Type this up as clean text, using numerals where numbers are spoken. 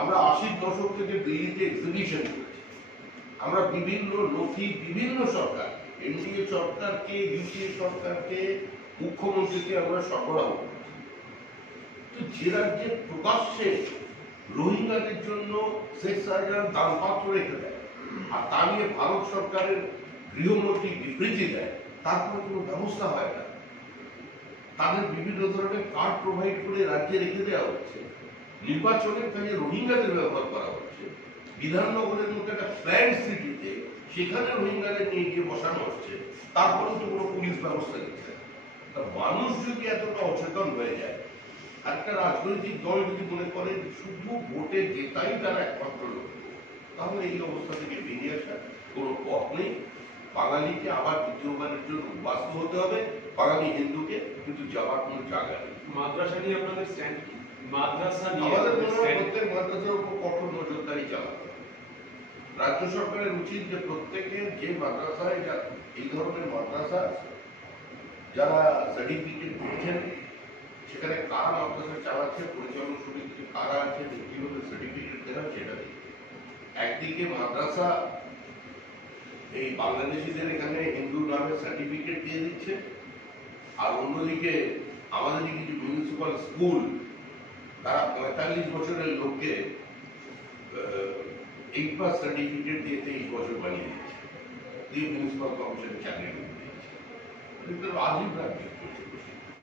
আমরা 80 দশক থেকে দিল্লিতে এক্সিবিশন করেছি। আমরা বিভিন্ন নথি, বিভিন্ন সরকার, এনডিএ সরকারকে, ইউপিএ সরকারকে, মুখ্যমন্ত্রীকে আমরা সরবরাহ করেছি। তো যে রাজ্যে প্রকাশ্যে রোহিঙ্গাদের জন্য শেখ শাহজাহান দানপত্র রেখে দেয় আর তা নিয়ে ভারত সরকারের গৃহমন্ত্রী বিবৃতি দেয়, তারপরে কোনো ব্যবস্থা হয় না। তাদের বিভিন্ন ধরনের কার্ড প্রোভাইড করে রাজ্যে রেখে দেওয়া হচ্ছে, নির্বাচনের কাজে রোহিঙ্গাদের ব্যবহার করা হচ্ছে, বিধাননগরের মধ্যে একটা প্ল্যান্ড সিটিতে সেখানে রোহিঙ্গাদের নিয়ে গিয়ে বসানো হচ্ছে, তারপরেও তো কোনো পুলিশ ব্যবস্থা নিচ্ছে না। তা মানুষ যদি এতটা অচেতন হয়ে যায়, একটা রাজনৈতিক দল যদি মনে করে শুধু ভোটে জেতাই তার একমাত্র লক্ষ্য, তাহলে এই অবস্থা থেকে বেরিয়ে আসার কোনো পথ নেই। বাঙালিকে আবার দ্বিতীয়বারের জন্য উদ্বাস্ত হতে হবে, বাঙালি হিন্দুকে, কিন্তু যাওয়ার কোনো জায়গা নেই। মাদ্রাসা নিয়ে আপনাদের স্ট্যান্ড কি? মাদ্রাসা নিয়ে আমাদের প্রত্যেক মাদ্রাসার উপর কঠোর নজরদারি চালাতে হবে। রাজ্য সরকারের উচিত যে প্রত্যেকের যে মাদ্রাসায় এই ধরনের মাদ্রাসা আছে, যারা সার্টিফিকেট দিচ্ছেন, সেখানে কারা মাদ্রাসা চালাচ্ছে, পরিচালন সমিতিতে কারা আছে, কিভাবে সার্টিফিকেট দেওয়া সেটা দিচ্ছে। একদিকে মাদ্রাসা এই বাংলাদেশিদের এখানে হিন্দু নামে সার্টিফিকেট দিয়ে দিচ্ছে, আর অন্যদিকে আমাদের কিছু মিউনিসিপাল স্কুল তারা 45 বছরের লোককে 8 পাস সার্টিফিকেট দিয়ে 23 বছর বানিয়ে দিচ্ছে, দিয়ে মিউনিসিপাল কমিশনে চাকরি করে দিচ্ছে। আজীব রাজ্য।